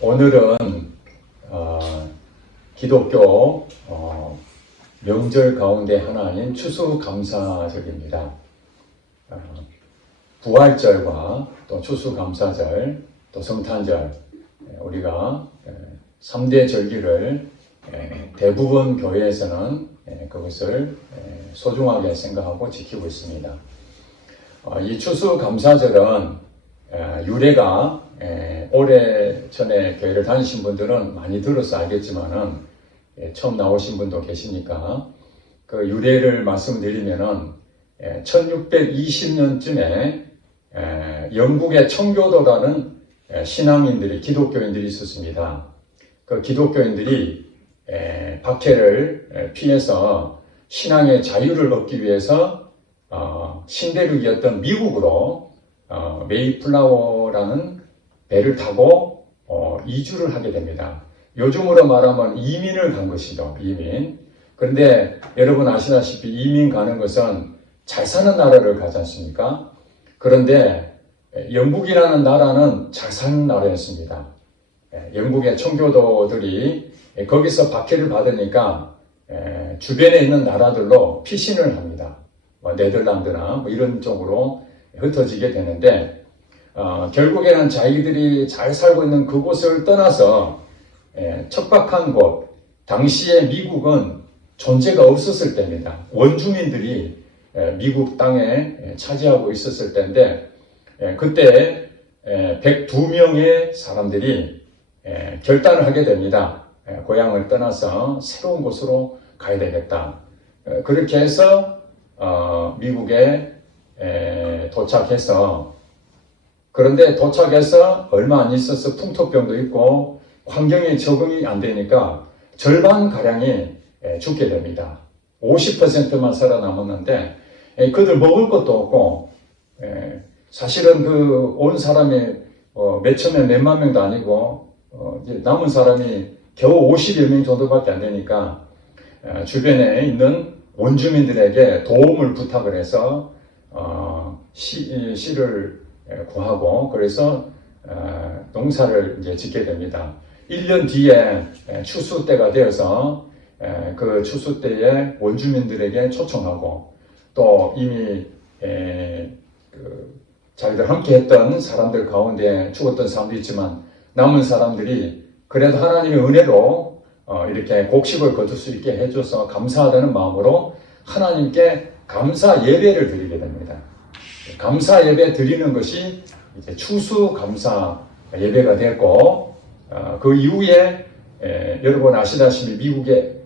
오늘은 기독교 명절 가운데 하나인 추수감사절입니다. 부활절과 또 추수감사절, 또 성탄절, 우리가 3대 절기를 대부분 교회에서는 그것을 소중하게 생각하고 지키고 있습니다. 이 추수감사절은 유래가 오래전에 교회를 다니신 분들은 많이 들어서 알겠지만은 처음 나오신 분도 계시니까 그 유래를 말씀드리면은 1620년쯤에 영국의 청교도라는 신앙인들이, 기독교인들이 있었습니다. 그 기독교인들이 박해를 피해서 신앙의 자유를 얻기 위해서 신대륙이었던 미국으로 메이플라워라는 배를 타고 이주를 하게 됩니다. 요즘으로 말하면 이민을 간 것이죠. 이민. 그런데 여러분 아시다시피 이민 가는 것은 잘 사는 나라를 가지 않습니까? 그런데 영국이라는 나라는 잘 사는 나라였습니다. 영국의 청교도들이 거기서 박해를 받으니까 주변에 있는 나라들로 피신을 합니다. 네덜란드나 이런 쪽으로 흩어지게 되는데 결국에는 자기들이 잘 살고 있는 그곳을 떠나서 척박한 곳, 당시에 미국은 존재가 없었을 때입니다. 원주민들이 미국 땅에 차지하고 있었을 때인데 그때 102명의 사람들이 결단을 하게 됩니다. 고향을 떠나서 새로운 곳으로 가야 되겠다. 그렇게 해서 미국에 도착해서, 그런데 도착해서 얼마 안 있어서 풍토병도 있고 환경에 적응이 안 되니까 절반가량이 죽게 됩니다. 50%만 살아남았는데 그들 먹을 것도 없고 사실은 그 온 사람이 몇천 명, 몇만 명도 아니고 남은 사람이 겨우 50여 명 정도밖에 안 되니까 주변에 있는 원주민들에게 도움을 부탁을 해서 씨를 구하고 그래서 농사를 이제 짓게 됩니다. 1년 뒤에 추수 때가 되어서 그 추수 때에 원주민들에게 초청하고 또 이미 자기들 함께 했던 사람들 가운데 죽었던 사람도 있지만 남은 사람들이 그래도 하나님의 은혜로 이렇게 곡식을 거둘 수 있게 해줘서 감사하다는 마음으로 하나님께 감사 예배를 드리게 됩니다. 감사 예배 드리는 것이 이제 추수 감사 예배가 됐고 그 이후에 여러분 아시다시피 미국의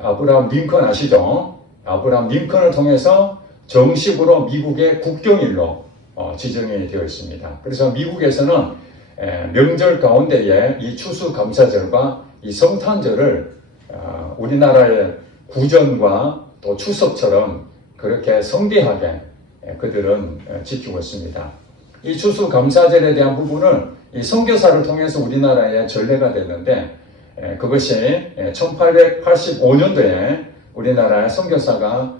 아브라함 링컨 아시죠? 아브라함 링컨을 통해서 정식으로 미국의 국경일로 지정이 되어 있습니다. 그래서 미국에서는 명절 가운데에 이 추수감사절과 이 성탄절을 우리나라의 구전과 또 추석처럼 그렇게 성대하게 그들은 지키고 있습니다. 이 추수감사절에 대한 부분을 이 선교사를 통해서 우리나라에 전례가 됐는데 그것이 1885년도에 우리나라에 선교사가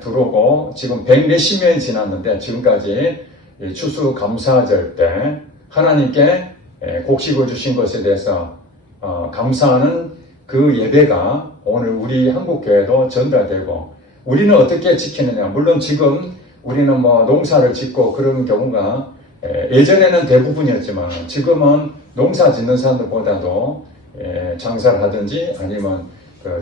들어오고 지금 100몇십 년이 지났는데 지금까지 추수감사절 때 하나님께 곡식을 주신 것에 대해서 감사하는 그 예배가 오늘 우리 한국교회도 전달되고 우리는 어떻게 지키느냐. 물론 지금 우리는 농사를 짓고 그런 경우가 예전에는 대부분이었지만 지금은 농사 짓는 사람들보다도 장사를 하든지 아니면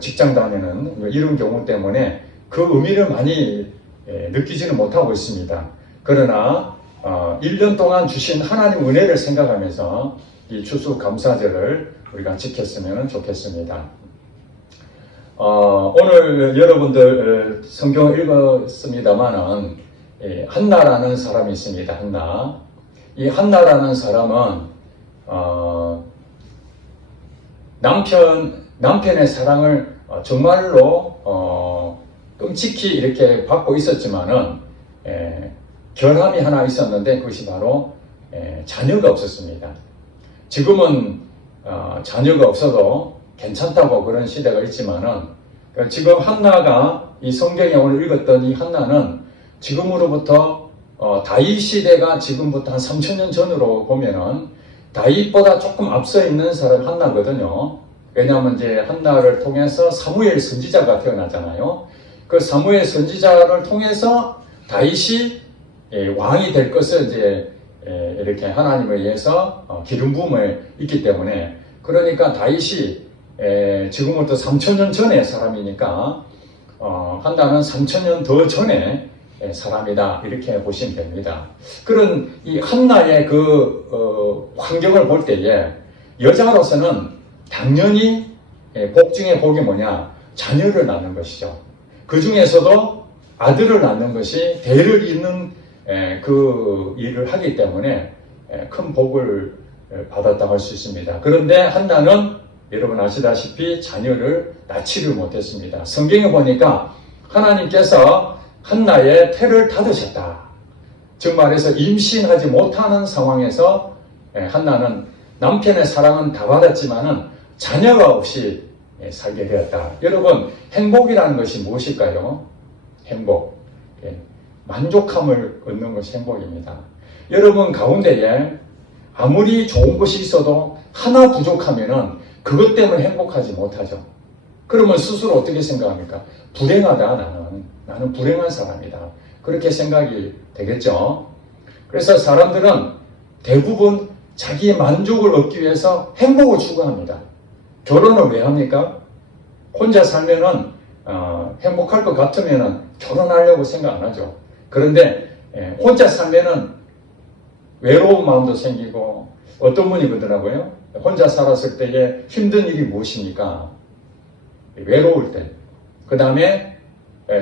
직장 다니는 이런 경우 때문에 그 의미를 많이 느끼지는 못하고 있습니다. 그러나 1년 동안 주신 하나님 은혜를 생각하면서 이 추수감사절을 우리가 지켰으면 좋겠습니다. 오늘 여러분들 성경을 읽었습니다만은 한나라는 사람이 있습니다. 한나. 이 한나라는 사람은 남편의 사랑을 정말로 끔찍히 이렇게 받고 있었지만은 결함이 하나 있었는데 그것이 바로 자녀가 없었습니다. 지금은 자녀가 없어도 괜찮다고 그런 시대가 있지만은 지금 한나가 이 성경에 오늘 읽었던 이 한나는 지금으로부터 다윗 시대가 지금부터 한 3000년 전으로 보면은 다윗보다 조금 앞서 있는 사람이 한나거든요. 왜냐하면 이제 한나를 통해서 사무엘 선지자가 태어나잖아요. 그 사무엘 선지자를 통해서 다윗이 왕이 될 것을 이제 이렇게 하나님에 의해서 기름 부음을 있기 때문에, 그러니까 다윗이 지금부터 3000년 전의 사람이니까 한나는 3000년 더 전에 사람이다, 이렇게 보시면 됩니다. 그런 이 한나의 그 환경을 볼 때에 여자로서는 당연히 복 중에 복이 뭐냐? 자녀를 낳는 것이죠. 그 중에서도 아들을 낳는 것이 대를 잇는 그 일을 하기 때문에 큰 복을 받았다고 할 수 있습니다. 그런데 한나는 여러분 아시다시피 자녀를 낳지를 못했습니다. 성경에 보니까 하나님께서 한나의 태를 닫으셨다. 즉 말해서 임신하지 못하는 상황에서 한나는 남편의 사랑은 다 받았지만은 자녀가 없이 살게 되었다. 여러분, 행복이라는 것이 무엇일까요? 행복. 만족함을 얻는 것이 행복입니다. 여러분 가운데에 아무리 좋은 것이 있어도 하나 부족하면은 그것 때문에 행복하지 못하죠. 그러면 스스로 어떻게 생각합니까? 불행하다, 나는 불행한 사람이다. 그렇게 생각이 되겠죠. 그래서 사람들은 대부분 자기의 만족을 얻기 위해서 행복을 추구합니다. 결혼을 왜 합니까? 혼자 살면은 행복할 것 같으면은 결혼하려고 생각 안 하죠. 그런데 혼자 살면은 외로운 마음도 생기고, 어떤 분이 그러더라고요. 혼자 살았을 때의 힘든 일이 무엇입니까? 외로울 때. 그 다음에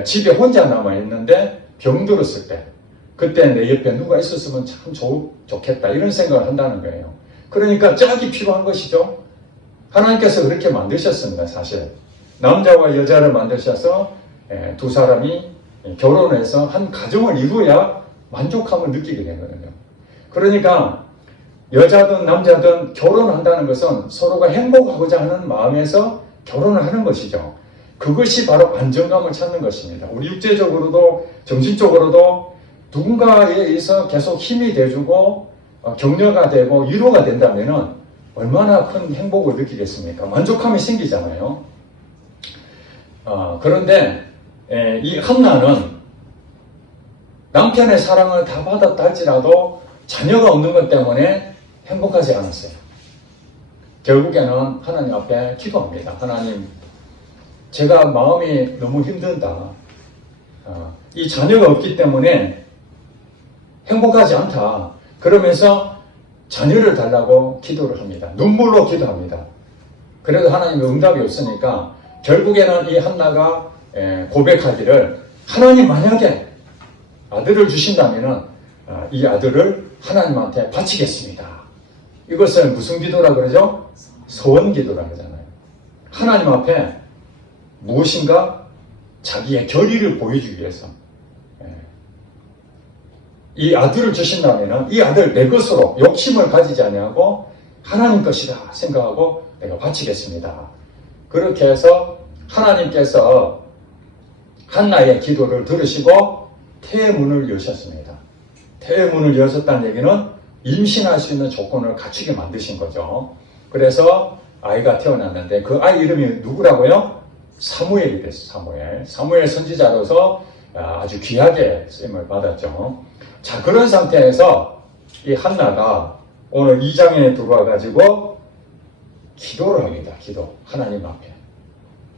집에 혼자 남아 있는데 병들었을 때, 그때 내 옆에 누가 있었으면 참 좋겠다, 이런 생각을 한다는 거예요. 그러니까 짝이 필요한 것이죠. 하나님께서 그렇게 만드셨습니다. 사실 남자와 여자를 만드셔서 두 사람이 결혼해서 한 가정을 이루어야 만족함을 느끼게 되거든요. 그러니까 여자든 남자든 결혼한다는 것은 서로가 행복하고자 하는 마음에서 결혼을 하는 것이죠. 그것이 바로 안정감을 찾는 것입니다. 우리 육체적으로도 정신적으로도 누군가에 의해서 계속 힘이 돼주고 격려가 되고 위로가 된다면 얼마나 큰 행복을 느끼겠습니까? 만족감이 생기잖아요. 그런데 이 한나는 남편의 사랑을 다 받았다 할지라도 자녀가 없는 것 때문에 행복하지 않았어요. 결국에는 하나님 앞에 기도합니다. 하나님, 제가 마음이 너무 힘든다. 이 자녀가 없기 때문에 행복하지 않다. 그러면서 자녀를 달라고 기도를 합니다. 눈물로 기도합니다. 그래도 하나님의 응답이 없으니까 결국에는 이 한나가 고백하기를, 하나님 만약에 아들을 주신다면 이 아들을 하나님한테 바치겠습니다. 이것을 무슨 기도라 그러죠? 서원 기도라 그러잖아요. 하나님 앞에 무엇인가 자기의 결의를 보여주기 위해서 이 아들을 주신다면 이 아들 내 것으로 욕심을 가지지 아니하고 하나님 것이다 생각하고 내가 바치겠습니다. 그렇게 해서 하나님께서 한나의 기도를 들으시고 태의 문을 여셨습니다. 태의 문을 여셨다는 얘기는 임신할 수 있는 조건을 갖추게 만드신 거죠. 그래서 아이가 태어났는데 그 아이 이름이 누구라고요? 사무엘이 됐어요. 사무엘 선지자로서 아주 귀하게 쓰임을 받았죠. 자, 그런 상태에서 이 한나가 오늘 2장에 들어와 가지고 기도를 합니다. 기도. 하나님 앞에.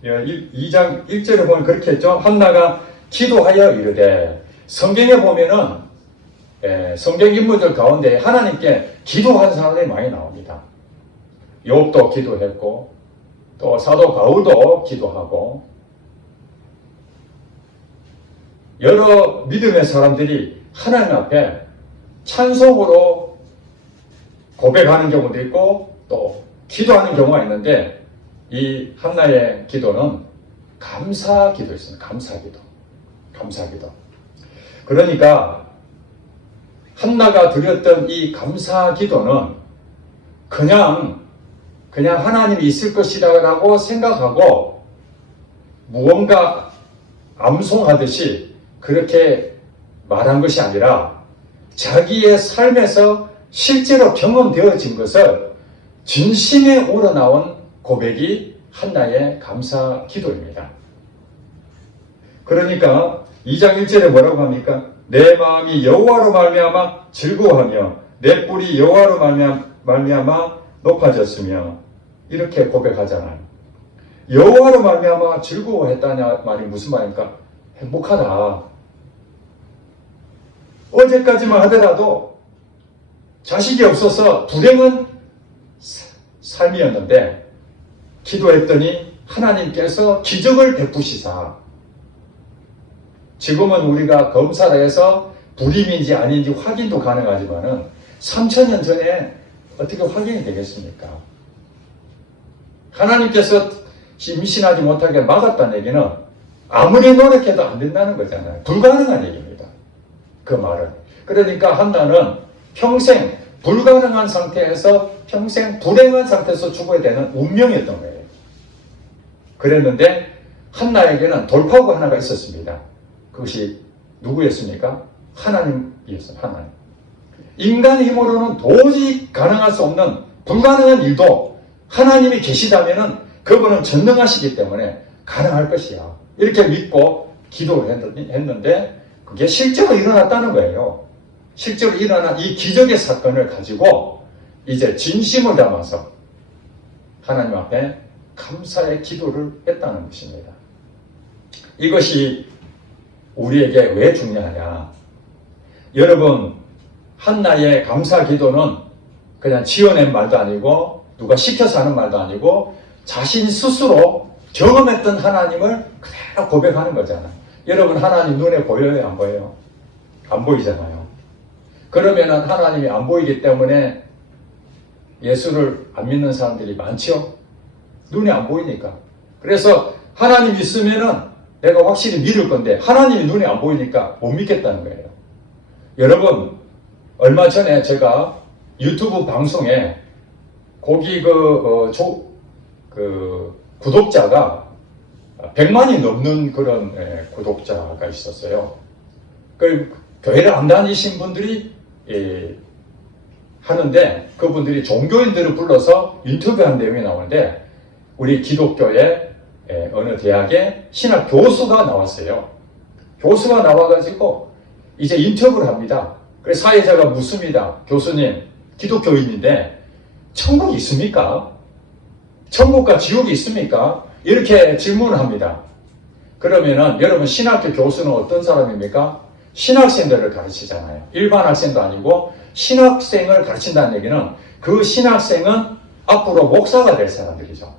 2장 1절에 보면 그렇게 했죠. 한나가 기도하여 이르되, 성경에 보면은 성경 인물들 가운데 하나님께 기도한 사람들이 많이 나옵니다. 욥도 기도했고 또 사도 바울도 기도하고 여러 믿음의 사람들이 하나님 앞에 찬송으로 고백하는 경우도 있고 또 기도하는 경우가 있는데, 이 한나의 기도는 감사 기도였습니다. 감사 기도. 그러니까 한나가 드렸던 이 감사 기도는 그냥 하나님이 있을 것이라고 생각하고 무언가 암송하듯이 그렇게 말한 것이 아니라 자기의 삶에서 실제로 경험되어진 것을 진심에 우러나온 고백이 한나의 감사 기도입니다. 그러니까 2장 1절에 뭐라고 합니까? 내 마음이 여호와로 말미암아 즐거워하며 내 뿔이 여호와로 말미암아 높아졌으며 이렇게 고백하잖아요. 여호와로 말미암아 즐거워했다냐 말이 무슨 말입니까? 행복하다. 어제까지만 하더라도 자식이 없어서 불행한 삶이었는데 기도했더니 하나님께서 기적을 베푸시사 지금은 우리가 검사를 해서 불임인지 아닌지 확인도 가능하지만은 3000년 전에 어떻게 확인이 되겠습니까? 하나님께서 임신하지 못하게 막았다는 얘기는 아무리 노력해도 안 된다는 거잖아요. 불가능한 얘기입니다. 그 말은. 그러니까 한나는 평생 불가능한 상태에서 평생 불행한 상태에서 죽어야 되는 운명이었던 거예요. 그랬는데 한나에게는 돌파구 하나가 있었습니다. 그것이 누구였습니까? 하나님이었어요. 하나님. 인간의 힘으로는 도저히 가능할 수 없는 불가능한 일도 하나님이 계시다면은 그분은 전능하시기 때문에 가능할 것이야. 이렇게 믿고 기도를 했는데 그게 실제로 일어났다는 거예요. 실제로 일어난 이 기적의 사건을 가지고 이제 진심을 담아서 하나님 앞에 감사의 기도를 했다는 것입니다. 이것이 우리에게 왜 중요하냐? 여러분, 한나의 감사 기도는 그냥 지어낸 말도 아니고 누가 시켜서 하는 말도 아니고 자신 스스로 경험했던 하나님을 그대로 고백하는 거잖아요. 여러분, 하나님 눈에 보여요? 안 보여요? 안 보이잖아요. 그러면은 하나님이 안 보이기 때문에 예수를 안 믿는 사람들이 많죠? 눈에 안 보이니까. 그래서 하나님 있으면은 내가 확실히 믿을 건데 하나님이 눈에 안 보이니까 못 믿겠다는 거예요. 여러분, 얼마 전에 제가 유튜브 방송에 거기 구독자가 100만이 넘는 그런 구독자가 있었어요. 그 교회를 안 다니신 분들이 하는데 그분들이 종교인들을 불러서 인터뷰한 내용이 나오는데 우리 기독교의 어느 대학의 신학 교수가 나왔어요. 교수가 나와가지고 이제 인터뷰를 합니다. 그래서 사회자가 묻습니다. 교수님, 기독교인인데 천국이 있습니까? 천국과 지옥이 있습니까? 이렇게 질문을 합니다. 그러면은 여러분 신학교 교수는 어떤 사람입니까? 신학생들을 가르치잖아요. 일반 학생도 아니고 신학생을 가르친다는 얘기는 그 신학생은 앞으로 목사가 될 사람들이죠.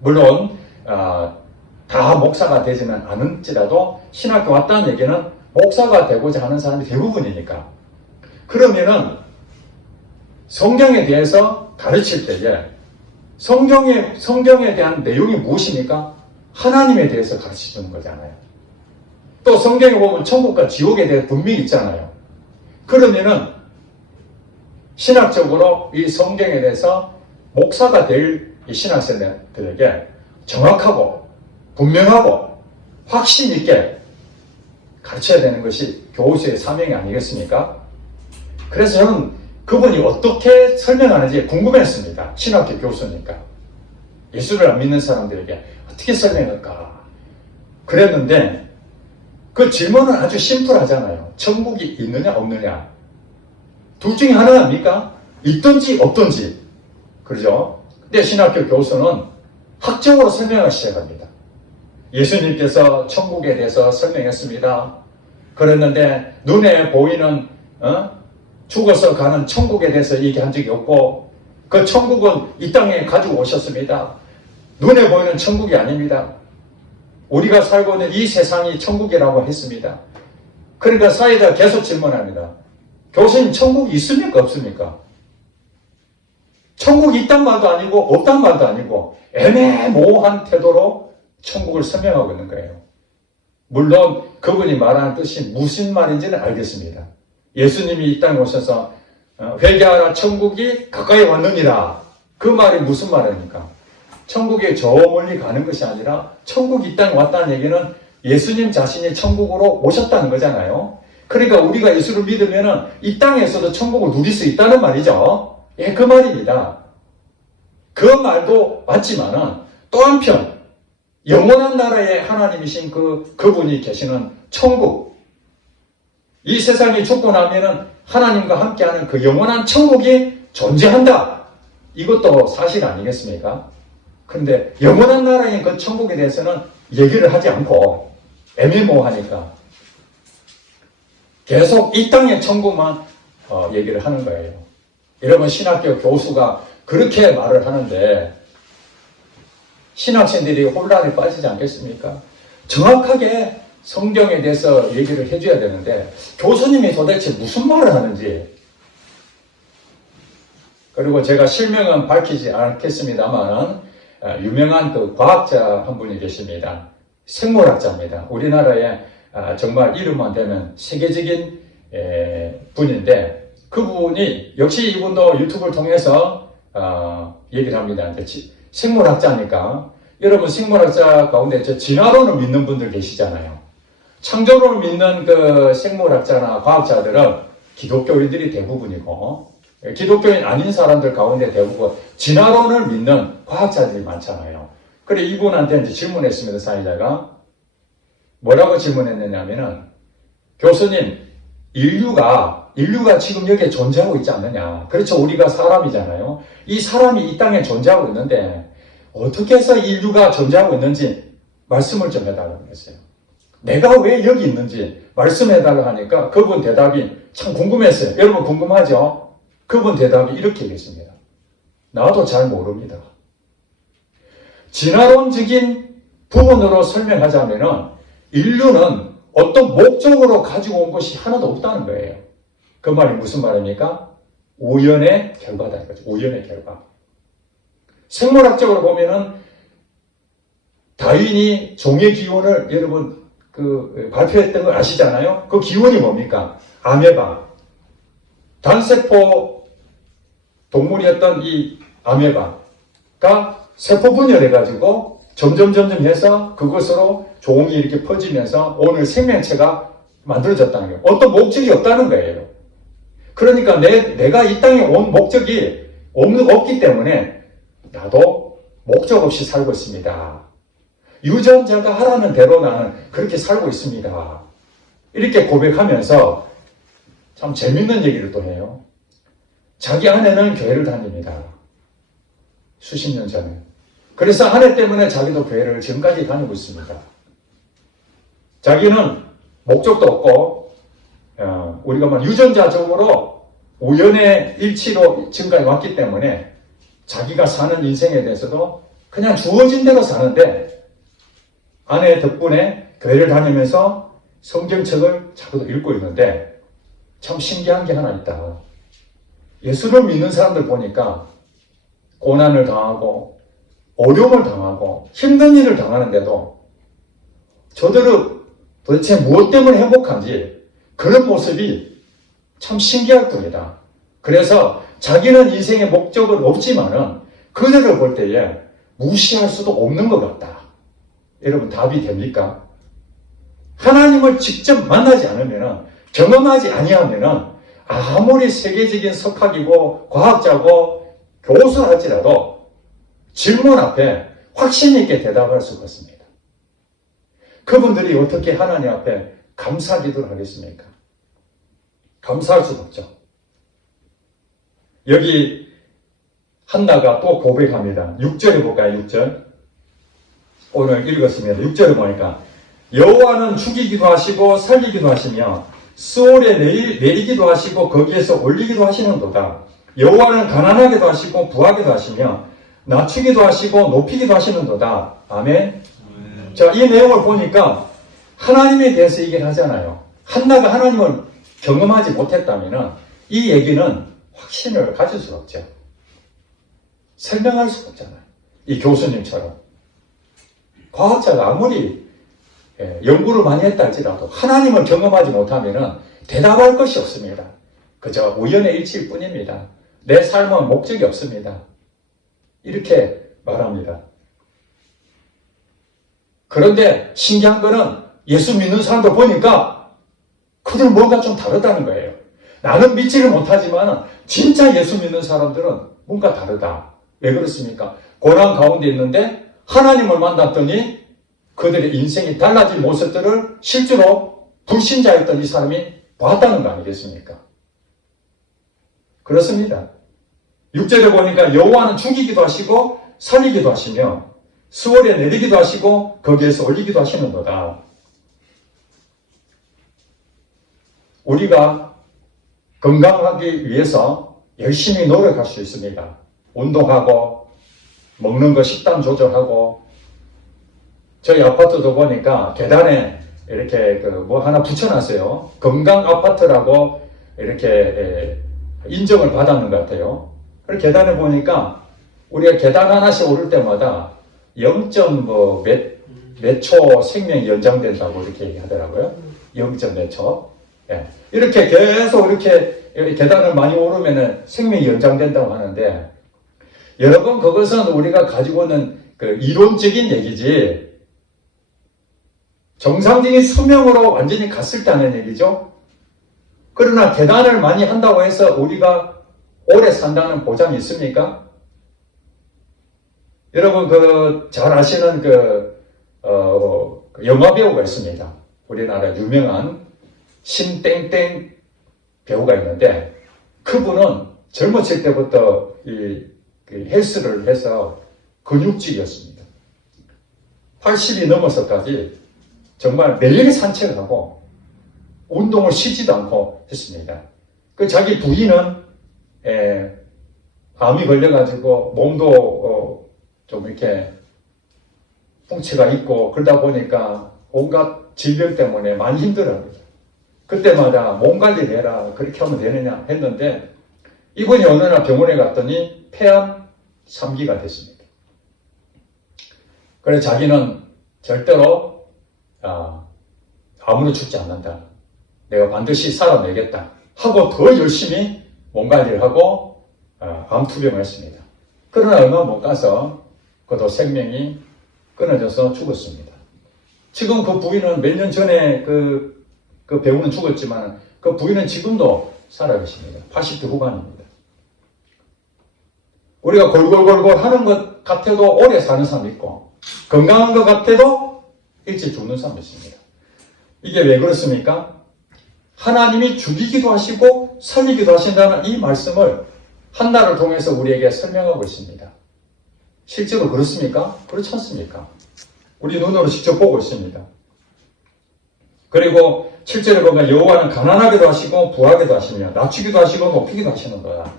물론 다 목사가 되지는 않을지라도 신학교 왔다는 얘기는 목사가 되고자 하는 사람이 대부분이니까. 그러면은 성경에 대해서 가르칠 때에 성경에 대한 내용이 무엇입니까? 하나님에 대해서 가르치는 거잖아요. 또 성경에 보면 천국과 지옥에 대해 분명히 있잖아요. 그러면은 신학적으로 이 성경에 대해서 목사가 될 이 신학생들에게 정확하고 분명하고 확신 있게 가르쳐야 되는 것이 교수의 사명이 아니겠습니까? 그래서 저는 그분이 어떻게 설명하는지 궁금했습니다. 신학교 교수니까. 예수를 안 믿는 사람들에게 어떻게 설명할까? 그랬는데 그 질문은 아주 심플하잖아요. 천국이 있느냐 없느냐. 둘 중에 하나입니까? 있든지 없든지. 그러죠? 근데 신학교 교수는 학적으로 설명을 시작합니다. 예수님께서 천국에 대해서 설명했습니다. 그랬는데 눈에 보이는 죽어서 가는 천국에 대해서 얘기한 적이 없고 그 천국은 이 땅에 가지고 오셨습니다. 눈에 보이는 천국이 아닙니다. 우리가 살고 있는 이 세상이 천국이라고 했습니다. 그러니까 사회자가 계속 질문합니다. 교수님, 천국이 있습니까? 없습니까? 천국이 있단 말도 아니고 없단 말도 아니고 애매모호한 태도로 천국을 설명하고 있는 거예요. 물론 그분이 말하는 뜻이 무슨 말인지는 알겠습니다. 예수님이 이 땅에 오셔서 회개하라 천국이 가까이 왔느니라. 그 말이 무슨 말입니까? 천국에 저 멀리 가는 것이 아니라 천국이 이 땅에 왔다는 얘기는 예수님 자신이 천국으로 오셨다는 거잖아요. 그러니까 우리가 예수를 믿으면 이 땅에서도 천국을 누릴 수 있다는 말이죠. 예, 그 말입니다. 그 말도 맞지만은 또 한편 영원한 나라의 하나님이신 그분이 계시는 천국, 이 세상이 죽고 나면은 하나님과 함께하는 그 영원한 천국이 존재한다. 이것도 사실 아니겠습니까? 그런데 영원한 나라인 그 천국에 대해서는 얘기를 하지 않고 애매모호하니까 계속 이 땅의 천국만 얘기를 하는 거예요. 여러분, 신학교 교수가 그렇게 말을 하는데 신학생들이 혼란에 빠지지 않겠습니까? 정확하게 성경에 대해서 얘기를 해줘야 되는데 교수님이 도대체 무슨 말을 하는지, 그리고 제가 실명은 밝히지 않겠습니다만 유명한 그 과학자 한 분이 계십니다. 생물학자입니다. 우리나라에 정말 이름만 대면 세계적인 분인데, 그분이 역시 이분도 유튜브를 통해서 얘기를 합니다. 생물학자니까 여러분, 생물학자 가운데 진화론을 믿는 분들 계시잖아요. 창조론을 믿는 그 생물학자나 과학자들은 기독교인들이 대부분이고, 기독교인 아닌 사람들 가운데 대부분 진화론을 믿는 과학자들이 많잖아요. 그래 이분한테 이제 질문했습니다. 사회자가 뭐라고 질문했느냐면은, 교수님, 인류가 지금 여기에 존재하고 있지 않느냐. 그렇죠. 우리가 사람이잖아요. 이 사람이 이 땅에 존재하고 있는데 어떻게 해서 인류가 존재하고 있는지 말씀을 좀 해달라고 했어요. 내가 왜 여기 있는지 말씀해달라고 하니까 그분 대답이 참 궁금했어요. 여러분 궁금하죠? 그분 대답이 이렇게 얘기했습니다. 나도 잘 모릅니다. 진화론적인 부분으로 설명하자면은 인류는 어떤 목적으로 가지고 온 것이 하나도 없다는 거예요. 그 말이 무슨 말입니까? 우연의 결과다 이거죠. 우연의 결과. 생물학적으로 보면은 다윈이 종의 기원을 여러분 발표했던 걸 아시잖아요. 그 기원이 뭡니까? 아메바. 단세포 동물이었던 이 아메바가 세포 분열해가지고 점점 해서 그것으로 종이 이렇게 퍼지면서 오늘 생명체가 만들어졌다는 거예요. 어떤 목적이 없다는 거예요. 그러니까 내가 이 땅에 온 목적이 없기 때문에 나도 목적 없이 살고 있습니다. 유전자가 하라는 대로 나는 그렇게 살고 있습니다. 이렇게 고백하면서 참 재밌는 얘기를 또 해요. 자기 아내는 교회를 다닙니다. 수십 년 전에. 그래서 아내 때문에 자기도 교회를 지금까지 다니고 있습니다. 자기는 목적도 없고 우리가 뭐 유전자적으로 우연의 일치로 지금까지 왔기 때문에 자기가 사는 인생에 대해서도 그냥 주어진 대로 사는데, 아내 덕분에 교회를 다니면서 성경책을 자꾸도 읽고 있는데 참 신기한 게 하나 있다. 예수를 믿는 사람들 보니까 고난을 당하고 어려움을 당하고 힘든 일을 당하는데도 저들은 도대체 무엇 때문에 행복한지 그런 모습이 참 신기할 뿐이다. 그래서 자기는 인생의 목적은 없지만은 그들을 볼 때에 무시할 수도 없는 것 같다. 여러분 답이 됩니까? 하나님을 직접 만나지 않으면은, 경험하지 아니하면은 아무리 세계적인 석학이고 과학자고 교수를 할지라도 질문 앞에 확신 있게 대답할 수가 없습니다. 그분들이 어떻게 하나님 앞에 감사 기도를 하겠습니까? 감사할 수가 없죠. 여기 한나가 또 고백합니다. 6절에 볼까요? 6절. 오늘 읽었습니다. 6절에 보니까 여호와는 죽이기도 하시고 살리기도 하시며 스올에 내리기도 하시고 거기에서 올리기도 하시는도다. 여호와는 가난하게도 하시고 부하게도 하시며 낮추기도 하시고 높이기도 하시는도다. 아멘. 자, 이 내용을 보니까 하나님에 대해서 얘기를 하잖아요. 한나가 하나님을 경험하지 못했다면 이 얘기는 확신을 가질 수가 없죠. 설명할 수가 없잖아요. 이 교수님처럼. 과학자가 아무리 연구를 많이 했다 할지라도 하나님을 경험하지 못하면 대답할 것이 없습니다. 그저 우연의 일치일 뿐입니다. 내 삶은 목적이 없습니다. 이렇게 말합니다. 그런데 신기한 거는 예수 믿는 사람들 보니까 그들은 뭔가 좀 다르다는 거예요. 나는 믿지를 못하지만 진짜 예수 믿는 사람들은 뭔가 다르다. 왜 그렇습니까? 고난 가운데 있는데 하나님을 만났더니 그들의 인생이 달라진 모습들을 실제로 불신자였던 이 사람이 봤다는 거 아니겠습니까? 그렇습니다. 6절에 보니까 여호와는 죽이기도 하시고 살리기도 하시며 수월에 내리기도 하시고 거기에서 올리기도 하시는 거다. 우리가 건강하기 위해서 열심히 노력할 수 있습니다. 운동하고 먹는 거 식단 조절하고 저희 아파트도 보니까 계단에 이렇게 뭐 하나 붙여놨어요. 건강 아파트라고 이렇게 인정을 받았는 것 같아요. 그리고 계단에 보니까 우리가 계단 하나씩 오를 때마다 0. 몇 초 생명이 연장된다고 이렇게 얘기하더라고요. 0. 몇 초. 예. 이렇게 계속 이렇게 계단을 많이 오르면 생명이 연장된다고 하는데 여러분 그것은 우리가 가지고 있는 그 이론적인 얘기지 정상적인 수명으로 완전히 갔을 때 하는 얘기죠. 그러나 계단을 많이 한다고 해서 우리가 오래 산다는 보장이 있습니까? 여러분 잘 아시는 영화 배우가 있습니다. 우리나라 유명한 신땡땡 배우가 있는데 그분은 젊었을 때부터 헬스를 해서 근육질이었습니다. 80이 넘어서까지 정말 매일 산책을 하고 운동을 쉬지도 않고 했습니다. 자기 부인은 암이 걸려가지고 몸도 좀 이렇게 풍치가 있고 그러다 보니까 온갖 질병 때문에 많이 힘들어합니다. 그때마다 몸 관리를 해라 그렇게 하면 되느냐 했는데 이분이 어느 날 병원에 갔더니 폐암 3기가 됐습니다. 그래서 자기는 절대로 암으로 죽지 않는다. 내가 반드시 살아내겠다 하고 더 열심히 몸 관리를 하고 암 투병을 했습니다. 그러나 얼마 못 가서 그도 생명이 끊어져서 죽었습니다. 지금 그 부인은 몇 년 전에 그 배우는 죽었지만 그 부인은 지금도 살아계십니다. 80대 후반입니다. 우리가 골골골골 하는 것 같아도 오래 사는 사람이 있고 건강한 것 같아도 일찍 죽는 사람이 있습니다. 이게 왜 그렇습니까? 하나님이 죽이기도 하시고 살리기도 하신다는 이 말씀을 한나를 통해서 우리에게 설명하고 있습니다. 실제로 그렇습니까? 그렇지 않습니까? 우리 눈으로 직접 보고 있습니다. 그리고 7절에 보면 여호와는 가난하게도 하시고 부하게도 하시며 낮추기도 하시고 높이기도 하시는 거야.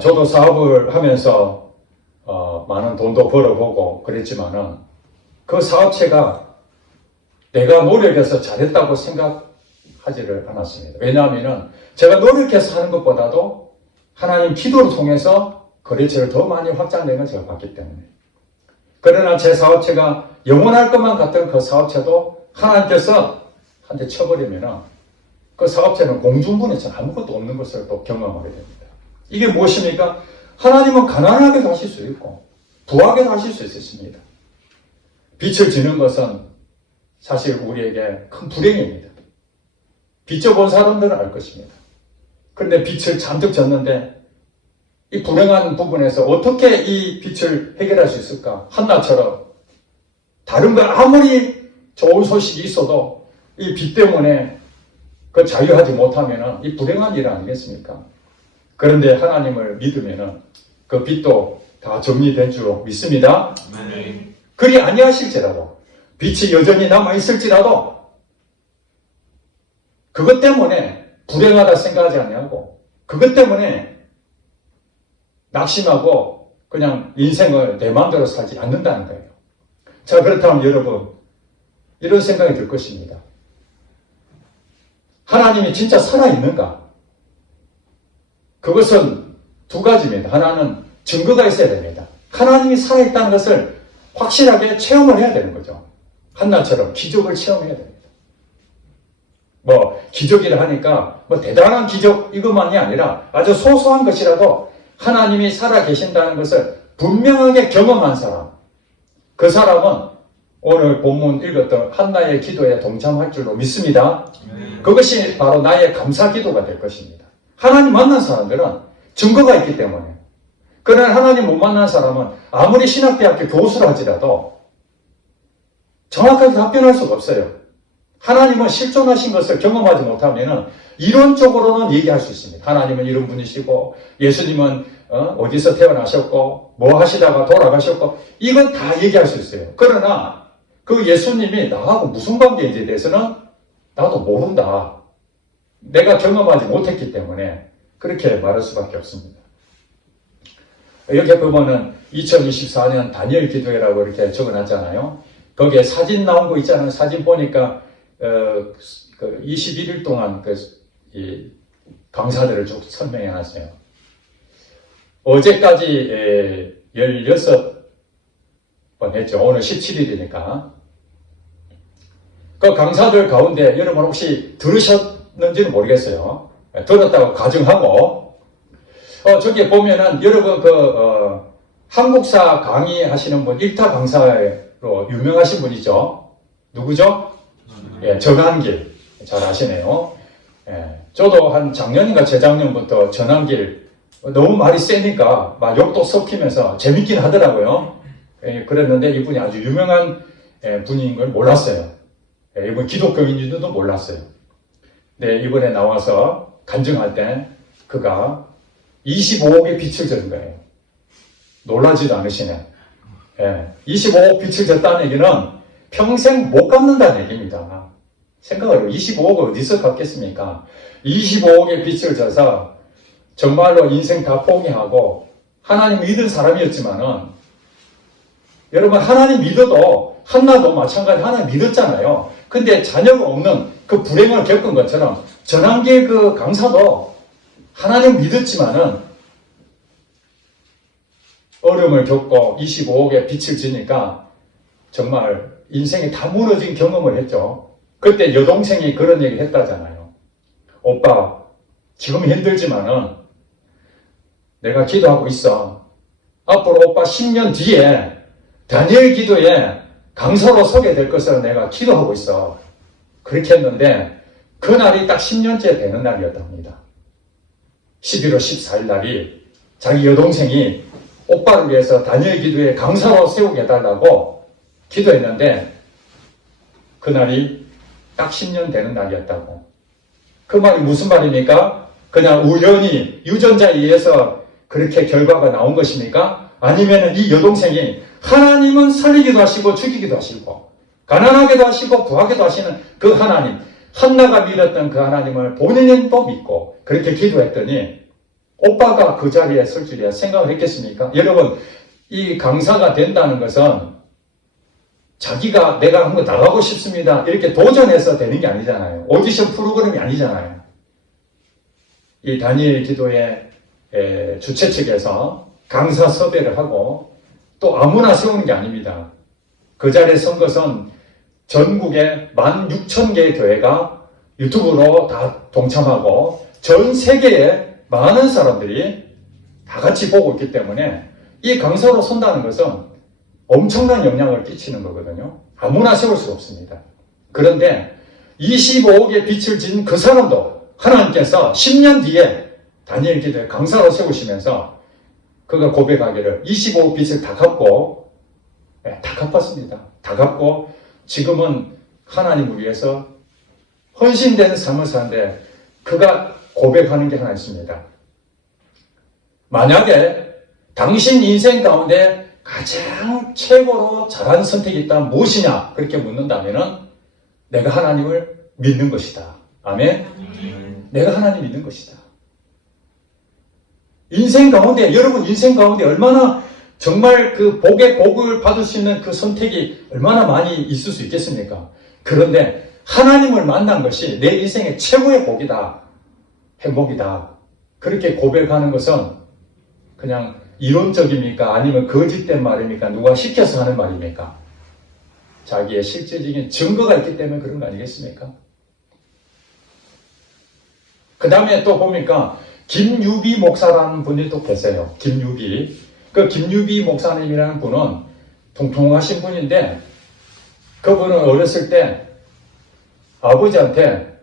저도 사업을 하면서 많은 돈도 벌어보고 그랬지만은 그 사업체가 내가 노력해서 잘했다고 생각하지를 않았습니다. 왜냐하면 제가 노력해서 하는 것보다도 하나님 기도를 통해서 거래처를 더 많이 확장된 걸 제가 봤기 때문에. 그러나 제 사업체가 영원할 것만 같던 그 사업체도 하나님께서 한 대 쳐버리면 그 사업체는 공중분해처럼 아무것도 없는 것을 또 경험하게 됩니다. 이게 무엇입니까? 하나님은 가난하게도 하실 수 있고 부하게도 하실 수 있습니다. 빛을 지는 것은 사실 우리에게 큰 불행입니다. 비춰본 사람들은 알 것입니다. 그런데 빛을 잔뜩 졌는데 이 불행한 부분에서 어떻게 이 빛을 해결할 수 있을까? 한나처럼 다른 거 아무리 좋은 소식이 있어도 이 빛 때문에 그 자유하지 못하면 이 불행한 일 아니겠습니까? 그런데 하나님을 믿으면 그 빛도 다 정리된 줄 믿습니다. 네. 그리 아니하실지라도 빛이 여전히 남아있을지라도 그것 때문에 불행하다 생각하지 아니하고 그것 때문에 낙심하고 그냥 인생을 내 마음대로 살지 않는다는 거예요. 자, 그렇다면 여러분 이런 생각이 들 것입니다. 하나님이 진짜 살아있는가? 그것은 두 가지입니다. 하나는 증거가 있어야 됩니다. 하나님이 살아있다는 것을 확실하게 체험을 해야 되는 거죠. 한나처럼 기적을 체험해야 됩니다. 기적이라 하니까 대단한 기적 이것만이 아니라 아주 소소한 것이라도 하나님이 살아계신다는 것을 분명하게 경험한 사람, 그 사람은 오늘 본문 읽었던 한나의 기도에 동참할 줄로 믿습니다. 그것이 바로 나의 감사 기도가 될 것입니다. 하나님 만난 사람들은 증거가 있기 때문에. 그러나 하나님 못 만난 사람은 아무리 신학대학교 교수를 하지라도 정확하게 답변할 수가 없어요. 하나님은 실존하신 것을 경험하지 못하면 이론적으로는 얘기할 수 있습니다. 하나님은 이런 분이시고 예수님은 어디서 태어나셨고 뭐 하시다가 돌아가셨고 이건 다 얘기할 수 있어요. 그러나 그 예수님이 나하고 무슨 관계인지에 대해서는 나도 모른다. 내가 경험하지 못했기 때문에 그렇게 말할 수밖에 없습니다. 여기 보면은 2024년 다니엘 기도회라고 이렇게 적어놨잖아요. 거기에 사진 나온 거 있잖아요. 사진 보니까 21일 동안 이 강사들을 쭉 설명해 놨어요. 어제까지 16번 했죠. 오늘 17일이니까. 그 강사들 가운데 여러분 혹시 들으셨는지는 모르겠어요. 들었다고 가정하고, 저기 보면은 여러분 한국사 강의하시는 분, 1타 강사로 유명하신 분이죠. 누구죠? 예, 전환길. 잘 아시네요. 예, 저도 한 작년인가 재작년부터 전환길 너무 말이 세니까 막 욕도 섞이면서 재밌긴 하더라고요. 예, 그랬는데 이분이 아주 유명한 분인 걸 몰랐어요. 예, 이분 기독교인지도 몰랐어요. 네, 이번에 나와서 간증할 때 그가 25억의 빛을 졌는 거예요. 놀라지도 않으시네. 예, 25억 빛을 졌다는 얘기는 평생 못 갚는다는 얘기입니다. 생각을 25억을 어디서 갚겠습니까? 25억의 빛을 져서 정말로 인생 다 포기하고 하나님 믿은 사람이었지만은 여러분 하나님 믿어도 한나도 마찬가지 하나님 믿었잖아요. 근데 자녀가 없는 그 불행을 겪은 것처럼 전환기의 그 강사도 하나님 믿었지만은 어려움을 겪고 25억의 빛을 지니까 정말 인생이 다 무너진 경험을 했죠. 그때 여동생이 그런 얘기를 했다잖아요. 오빠, 지금 힘들지만은 내가 기도하고 있어. 앞으로 오빠 10년 뒤에 다니엘 기도에 강사로 서게 될 것을 내가 기도하고 있어. 그렇게 했는데 그날이 딱 10년째 되는 날이었답니다. 11월 14일 날이 자기 여동생이 오빠를 위해서 다니엘 기도에 강사로 세우게 해달라고 기도했는데 그날이 딱 10년 되는 날이었다고. 그 말이 무슨 말입니까? 그냥 우연히 유전자에 의해서 그렇게 결과가 나온 것입니까? 아니면 이 여동생이 하나님은 살리기도 하시고 죽이기도 하시고 가난하게도 하시고 부하게도 하시는 그 하나님, 한나가 믿었던 그 하나님을 본인은 또 믿고 그렇게 기도했더니 오빠가 그 자리에 설 줄이야 생각을 했겠습니까? 여러분, 이 강사가 된다는 것은 자기가 내가 한번 나가고 싶습니다 이렇게 도전해서 되는 게 아니잖아요. 오디션 프로그램이 아니잖아요. 이 다니엘 기도의 주최 측에서 강사 섭외를 하고 또 아무나 세우는 게 아닙니다. 그 자리에 선 것은 전국의 16,000개의 교회가 유튜브로 다 동참하고 전 세계에 많은 사람들이 다 같이 보고 있기 때문에 이 강사로 선다는 것은 엄청난 영향을 끼치는 거거든요. 아무나 세울 수 없습니다. 그런데 25억의 빛을 진 그 사람도 하나님께서 10년 뒤에 다니엘 기도에 강사로 세우시면서 그가 고백하기를 25억 빛을 다 갚고 다 갚았습니다. 다 갚고 지금은 하나님을 위해서 헌신되는 삶을 사는데 그가 고백하는 게 하나 있습니다. 만약에 당신 인생 가운데 가장 최고로 잘한 선택이 있다면 무엇이냐? 그렇게 묻는다면은 내가 하나님을 믿는 것이다. 아멘? 내가 하나님 믿는 것이다. 인생 가운데, 여러분 인생 가운데 얼마나 정말 그 복의 복을 받을 수 있는 그 선택이 얼마나 많이 있을 수 있겠습니까? 그런데 하나님을 만난 것이 내 인생의 최고의 복이다. 행복이다. 그렇게 고백하는 것은 그냥 이론적입니까? 아니면 거짓된 말입니까? 누가 시켜서 하는 말입니까? 자기의 실제적인 증거가 있기 때문에 그런 거 아니겠습니까? 그 다음에 또 보니까 김유비 목사라는 분이 또 계세요. 김유비. 그 김유비 목사님이라는 분은 통통하신 분인데 그분은 어렸을 때 아버지한테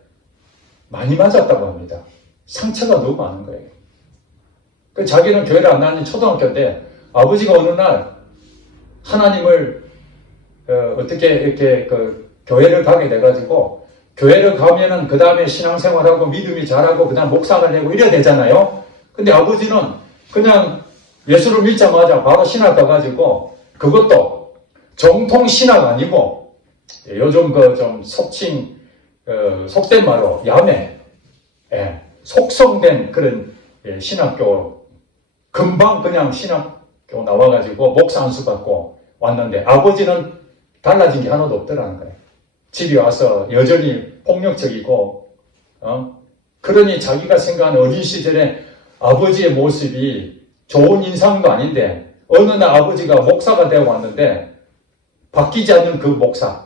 많이 맞았다고 합니다. 상처가 너무 많은 거예요. 그 자기는 교회를 안 다닌 초등학교 때 아버지가 어느 날 하나님을 어떻게 이렇게 교회를 가게 돼가지고 교회를 가면은 그 다음에 신앙생활하고 믿음이 잘하고 그 다음 목사가 되고 이래야 되잖아요. 근데 아버지는 그냥 예수를 믿자마자 바로 신학 가가지고 그것도 정통 신학 아니고 요즘 좀 속된 말로 야매, 속성된 그런 신학교 금방 그냥 신학교 나와가지고 목사 안수 받고 왔는데 아버지는 달라진 게 하나도 없더라는 거예요. 집에 와서 여전히 폭력적이고 그러니 자기가 생각하는 어린 시절에 아버지의 모습이 좋은 인상도 아닌데 어느 날 아버지가 목사가 되어 왔는데 바뀌지 않는 그 목사.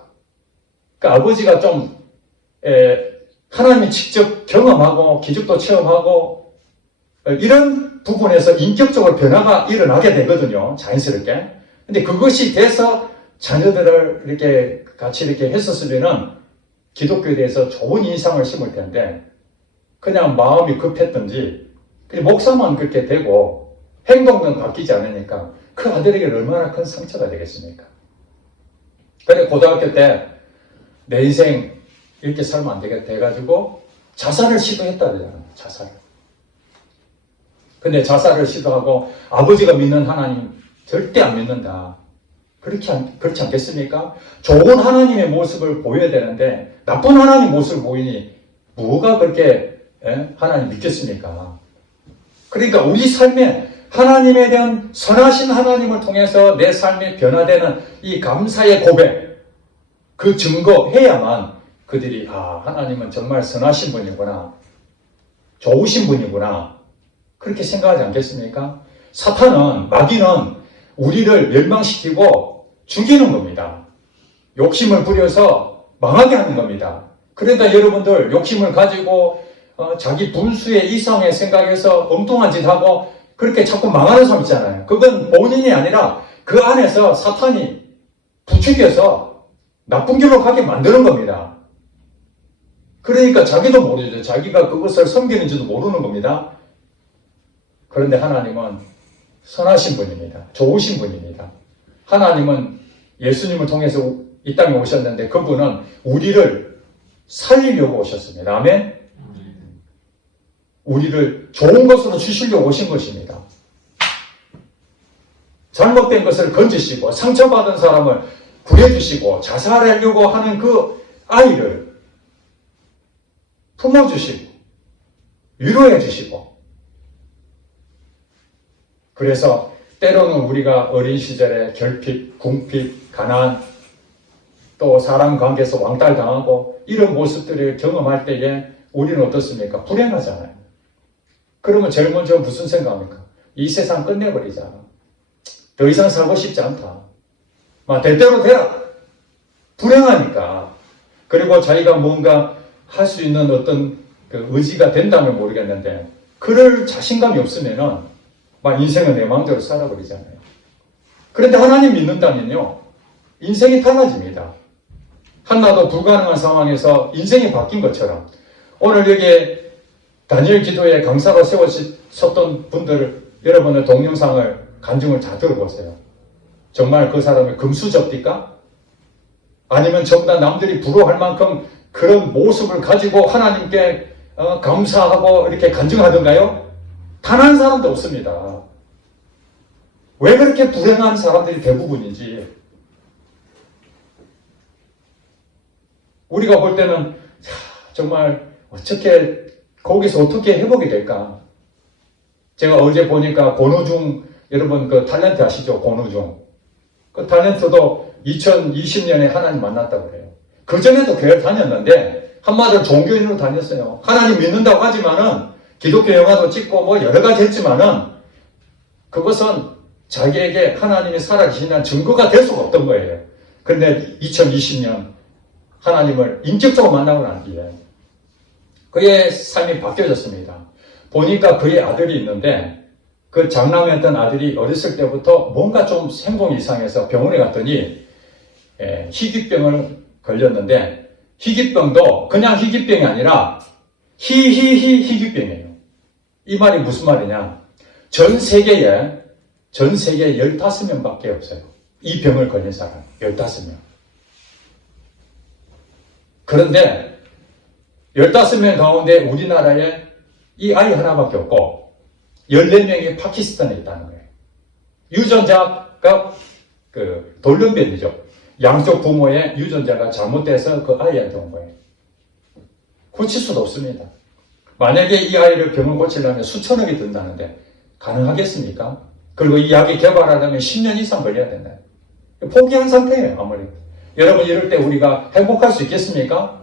그러니까 아버지가 좀 하나님이 직접 경험하고 기적도 체험하고 이런 부분에서 인격적으로 변화가 일어나게 되거든요. 자연스럽게. 근데 그것이 돼서 자녀들을 이렇게 같이 이렇게 했었으면은 기독교에 대해서 좋은 인상을 심을 텐데 그냥 마음이 급했던지 목사만 그렇게 되고 행동은 바뀌지 않으니까 그 아들에게 얼마나 큰 상처가 되겠습니까? 그래 고등학교 때 내 인생 이렇게 살면 안 되겠다 해가지고 자살을 시도했다 그러잖아요. 자살. 근데 자살을 시도하고 아버지가 믿는 하나님 절대 안 믿는다. 그렇지 않겠습니까? 좋은 하나님의 모습을 보여야 되는데 나쁜 하나님 모습을 보이니 뭐가 그렇게 하나님 믿겠습니까? 그러니까 우리 삶에 하나님에 대한 선하신 하나님을 통해서 내 삶이 변화되는 이 감사의 고백, 그 증거해야만 그들이 하나님은 정말 선하신 분이구나, 좋으신 분이구나 그렇게 생각하지 않겠습니까? 사탄은, 마귀는 우리를 멸망시키고 죽이는 겁니다. 욕심을 부려서 망하게 하는 겁니다. 그러니까 여러분들 욕심을 가지고 자기 분수의 이상의 생각에서 엉뚱한 짓 하고 그렇게 자꾸 망하는 사람 있잖아요. 그건 본인이 아니라 그 안에서 사탄이 부추겨서 나쁜 길로 가게 만드는 겁니다. 그러니까 자기도 모르죠. 자기가 그것을 섬기는지도 모르는 겁니다. 그런데 하나님은 선하신 분입니다. 좋으신 분입니다. 하나님은 예수님을 통해서 이 땅에 오셨는데 그분은 우리를 살리려고 오셨습니다. 아멘? 우리를 좋은 것으로 주시려고 오신 것입니다. 잘못된 것을 건지시고 상처받은 사람을 구해주시고 자살하려고 하는 그 아이를 품어주시고 위로해주시고 그래서 때로는 우리가 어린 시절에 결핍, 궁핍, 가난 또 사람 관계에서 왕따당하고 이런 모습들을 경험할 때에 우리는 어떻습니까? 불행하잖아요. 그러면 제일 먼저 무슨 생각합니까? 이 세상 끝내버리자. 더 이상 살고 싶지 않다. 될 대로 돼라. 불행하니까. 그리고 자기가 뭔가 할 수 있는 어떤 그 의지가 된다면 모르겠는데 그럴 자신감이 없으면은 인생은 내 마음대로 살아버리잖아요. 그런데 하나님 믿는다면요 인생이 달라집니다. 하나도 불가능한 상황에서 인생이 바뀐 것처럼 오늘 여기 다니엘 기도에 강사로 세워졌던 분들 여러분의 동영상을 간증을 다 들어보세요. 정말 그 사람이 금수저입니까? 아니면 전부 다 남들이 부러워할 만큼 그런 모습을 가지고 하나님께 감사하고 이렇게 간증하던가요? 단 한 사람도 없습니다. 왜 그렇게 불행한 사람들이 대부분인지 우리가 볼 때는 정말 거기서 어떻게 회복이 될까? 제가 어제 보니까 권우중 여러분 그 탤런트 아시죠? 권우중 그 탤런트도 2020년에 하나님 만났다고 그래요. 그전에도 교회를 다녔는데 한마디로 종교인으로 다녔어요. 하나님 믿는다고 하지만은 기독교 영화도 찍고 여러 가지 했지만은 그것은 자기에게 하나님이 살아계신다는 증거가 될 수가 없던 거예요. 그런데 2020년 하나님을 인격적으로 만나고 난 뒤에 그의 삶이 바뀌어졌습니다. 보니까 그의 아들이 있는데 그 장남이었던 아들이 어렸을 때부터 뭔가 좀 행동이 이상해서 병원에 갔더니 희귀병을 걸렸는데, 희귀병도 그냥 희귀병이 아니라 희귀병이에요. 이 말이 무슨 말이냐? 전 세계에 15명밖에 없어요. 이 병을 걸린 사람 15명. 그런데 15명 가운데 우리나라에 이 아이 하나밖에 없고 14명이 파키스탄에 있다는 거예요. 유전자가 돌연변이죠. 양쪽 부모의 유전자가 잘못돼서 그 아이한테 온 거예요. 고칠 수도 없습니다. 만약에 이 아이를 병을 고치려면 수천억이 든다는데 가능하겠습니까? 그리고 이 약이 개발하려면 10년 이상 걸려야 된다. 포기한 상태예요, 아무리. 여러분, 이럴 때 우리가 행복할 수 있겠습니까?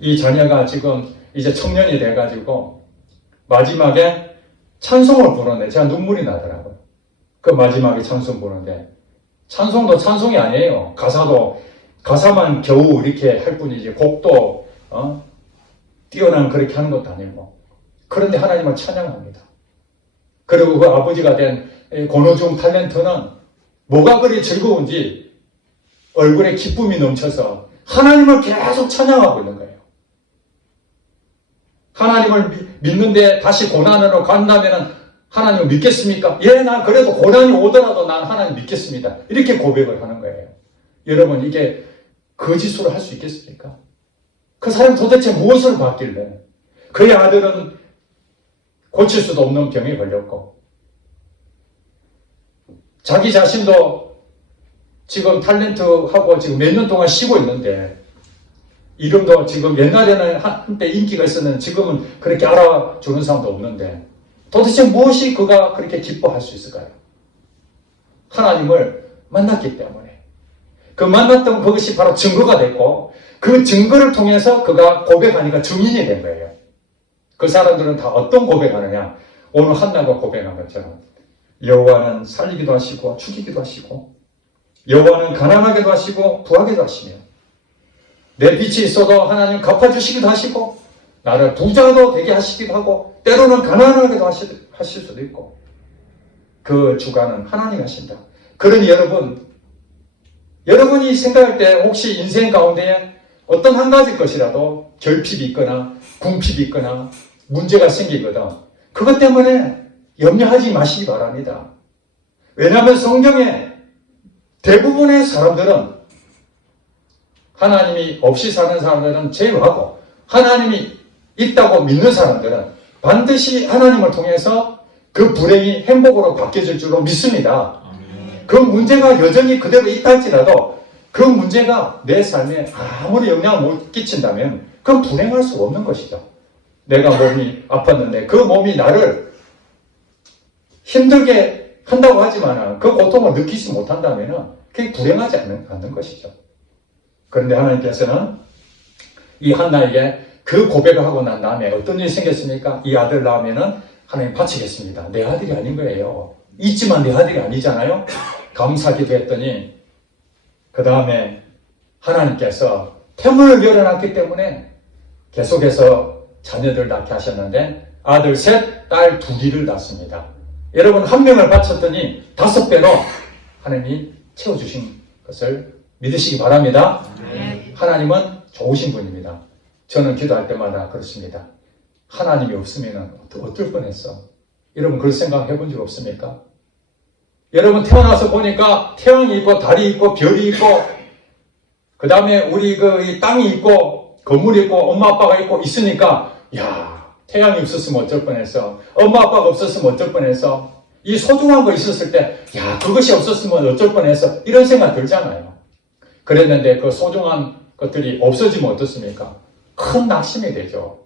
이 자녀가 지금 이제 청년이 돼가지고 마지막에 찬송을 부르는데 제가 눈물이 나더라고요. 그 마지막에 찬송 부르는데 찬송도 찬송이 아니에요. 가사만 겨우 이렇게 할 뿐이지 곡도 뛰어난 그렇게 하는 것도 아니고. 그런데 하나님을 찬양합니다. 그리고 그 아버지가 된 권호중 탤런트는 뭐가 그리 즐거운지 얼굴에 기쁨이 넘쳐서 하나님을 계속 찬양하고 있는 거예요. 하나님을 믿는데 다시 고난으로 간다면 하나님을 믿겠습니까? 예, 나 그래도 고난이 오더라도 난 하나님 믿겠습니다. 이렇게 고백을 하는 거예요. 여러분, 이게 거짓으로 할 수 있겠습니까? 그 사람 도대체 무엇을 받길래? 그의 아들은 고칠 수도 없는 병에 걸렸고 자기 자신도 지금 탤런트하고 지금 몇 년 동안 쉬고 있는데 이름도 지금 옛날에는 한때 인기가 있었는데 지금은 그렇게 알아주는 사람도 없는데 도대체 무엇이 그가 그렇게 기뻐할 수 있을까요? 하나님을 만났기 때문에. 그 만났던 그것이 바로 증거가 됐고 그 증거를 통해서 그가 고백하니까 증인이 된 거예요. 그 사람들은 다 어떤 고백하느냐? 오늘 한나가 고백한 것처럼 여호와는 살리기도 하시고 죽이기도 하시고 여호와는 가난하게도 하시고 부하게도 하시며 내 빛이 있어도 하나님 갚아주시기도 하시고 나를 부자도 되게 하시기도 하고 때로는 가난하게도 하실 수도 있고 그 주관은 하나님 하신다. 그러니 여러분이 생각할 때 혹시 인생 가운데 어떤 한 가지 것이라도 결핍이 있거나 궁핍이 있거나 문제가 생기거든 그것 때문에 염려하지 마시기 바랍니다. 왜냐하면 성경에 대부분의 사람들은 하나님이 없이 사는 사람들은 제외하고 하나님이 있다고 믿는 사람들은 반드시 하나님을 통해서 그 불행이 행복으로 바뀌어질 줄로 믿습니다. 그 문제가 여전히 그대로 있다 할지라도 그 문제가 내 삶에 아무리 영향을 못 끼친다면 그건 불행할 수가 없는 것이죠. 내가 몸이 아팠는데 그 몸이 나를 힘들게 한다고 하지만 그 고통을 느끼지 못한다면 그게 불행하지 않는 것이죠. 그런데 하나님께서는 이 한나에게 그 고백을 하고 난 다음에 어떤 일이 생겼습니까? 이 아들 낳으면은 하나님 바치겠습니다. 내 아들이 아닌 거예요. 있지만 내 아들이 아니잖아요. 감사기도 했더니 그 다음에 하나님께서 태문을 열어놨기 때문에 계속해서 자녀들 낳게 하셨는데 아들 셋, 딸 2를 낳습니다. 여러분 한 명을 바쳤더니 5배로 하나님이 채워주신 것을 믿으시기 바랍니다. 하나님은 좋으신 분입니다. 저는 기도할 때마다 그렇습니다. 하나님이 없으면 어떨 뻔했어. 여러분 그런 생각 해본 적 없습니까? 여러분 태어나서 보니까 태양이 있고 달이 있고 별이 있고 그 다음에 우리 이 땅이 있고 건물이 있고 엄마 아빠가 있고 있으니까 야 태양이 없었으면 어쩔 뻔했어. 엄마 아빠가 없었으면 어쩔 뻔했어. 이 소중한 거 있었을 때 야 그것이 없었으면 어쩔 뻔했어. 이런 생각 들잖아요. 그랬는데 그 소중한 것들이 없어지면 어떻습니까? 큰 낙심이 되죠.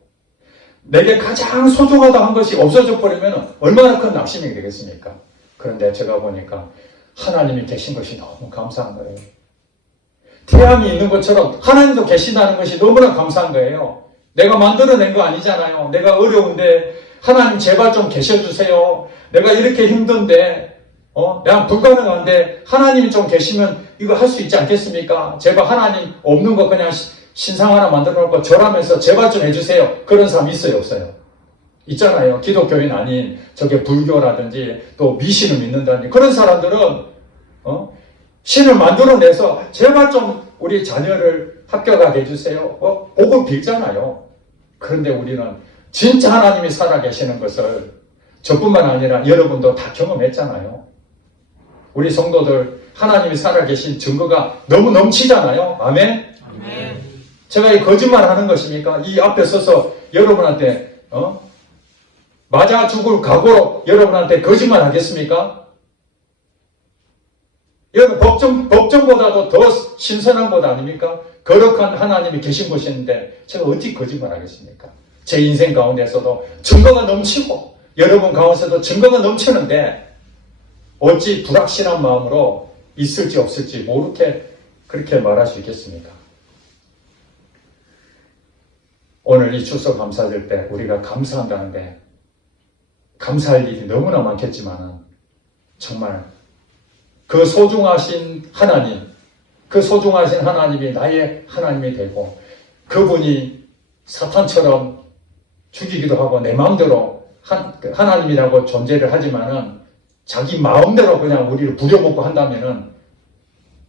내게 가장 소중하다 한 것이 없어져 버리면 얼마나 큰 낙심이 되겠습니까? 그런데 제가 보니까 하나님이 계신 것이 너무 감사한 거예요. 태양이 있는 것처럼 하나님도 계신다는 것이 너무나 감사한 거예요. 내가 만들어낸 거 아니잖아요. 내가 어려운데 하나님 제발 좀 계셔주세요. 내가 이렇게 힘든데 내가 불가능한데 하나님이 좀 계시면 이거 할 수 있지 않겠습니까? 제발 하나님 없는 거 그냥 신상 하나 만들어 놓고 절하면서 제발 좀 해주세요. 그런 사람 있어요, 없어요? 있잖아요. 기독교인 아닌 저게 불교라든지 또 미신을 믿는다든지 그런 사람들은 신을 만들어내서 제발 좀 우리 자녀를 합격하게 해주세요. 복을 빌잖아요. 그런데 우리는 진짜 하나님이 살아계시는 것을 저뿐만 아니라 여러분도 다 경험했잖아요. 우리 성도들 하나님이 살아계신 증거가 너무 넘치잖아요. 아멘? 아멘. 제가 이 거짓말 하는 것입니까? 이 앞에 서서 여러분한테 맞아 죽을 각오로 여러분한테 거짓말 하겠습니까? 여러분 법정보다도 더 신선한 것 아닙니까? 거룩한 하나님이 계신 곳인데 제가 어찌 거짓말 하겠습니까? 제 인생 가운데서도 증거가 넘치고 여러분 가운데서도 증거가 넘치는데 어찌 불확실한 마음으로 있을지 없을지 모르게 그렇게 말할 수 있겠습니까? 오늘 이 추석 감사절 때 우리가 감사한다는데 감사할 일이 너무나 많겠지만 정말 그 소중하신 하나님, 그 소중하신 하나님이 나의 하나님이 되고 그분이 사탄처럼 죽이기도 하고 내 마음대로 하나님이라고 존재를 하지만은 자기 마음대로 그냥 우리를 부려먹고 한다면은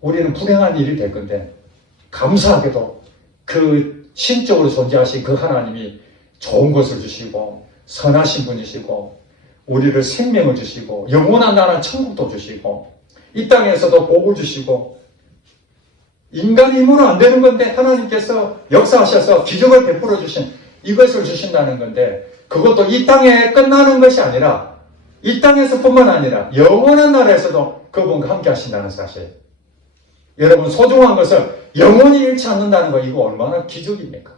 우리는 불행한 일이 될 건데 감사하게도 그 신적으로 존재하신 그 하나님이 좋은 것을 주시고 선하신 분이시고 우리를 생명을 주시고 영원한 나라 천국도 주시고 이 땅에서도 복을 주시고 인간의 힘으로 안 되는 건데 하나님께서 역사하셔서 기적을 베풀어 주신 이것을 주신다는 건데 그것도 이 땅에 끝나는 것이 아니라 이 땅에서뿐만 아니라 영원한 나라에서도 그분과 함께 하신다는 사실. 여러분 소중한 것을 영원히 잃지 않는다는 거 이거 얼마나 기적입니까?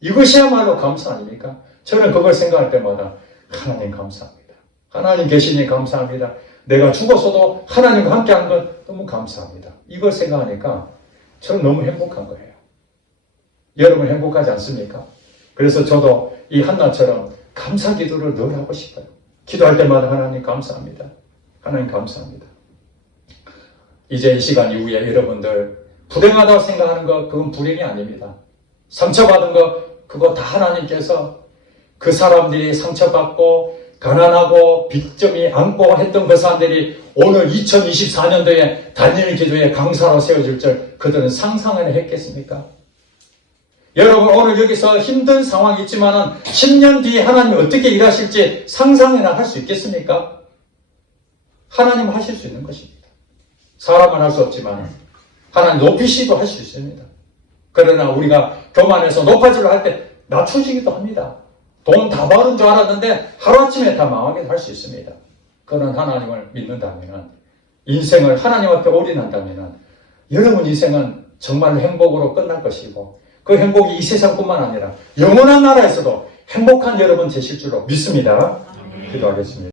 이것이야말로 감사 아닙니까? 저는 그걸 생각할 때마다 하나님 감사합니다. 하나님 계시니 감사합니다. 내가 죽었어도 하나님과 함께한 건 너무 감사합니다. 이걸 생각하니까 저는 너무 행복한 거예요. 여러분 행복하지 않습니까? 그래서 저도 이 한나처럼 감사 기도를 늘 하고 싶어요. 기도할 때마다 하나님 감사합니다. 하나님 감사합니다. 이제 이 시간 이후에 여러분들 불행하다고 생각하는 거 그건 불행이 아닙니다. 상처받은 거 그거 다 하나님께서 그 사람들이 상처받고 가난하고 빚점이 안고 했던 그 사람들이 오늘 2024년도에 다니엘 기도에 강사로 세워질 줄 그들은 상상을 했겠습니까? 여러분 오늘 여기서 힘든 상황이 있지만 10년 뒤에 하나님이 어떻게 일하실지 상상이나 할 수 있겠습니까? 하나님은 하실 수 있는 것입니다. 사람은 할 수 없지만 하나님 높이시도 할 수 있습니다. 그러나 우리가 교만해서 높아지려 할 때 낮춰지기도 합니다. 돈 다 버는 줄 알았는데 하루아침에 다 망하게 할 수 있습니다. 그런 하나님을 믿는다면 인생을 하나님 앞에 올인한다면 여러분 인생은 정말 행복으로 끝날 것이고 그 행복이 이 세상뿐만 아니라 영원한 나라에서도 행복한 여러분 되실 줄로 믿습니다. 기도하겠습니다.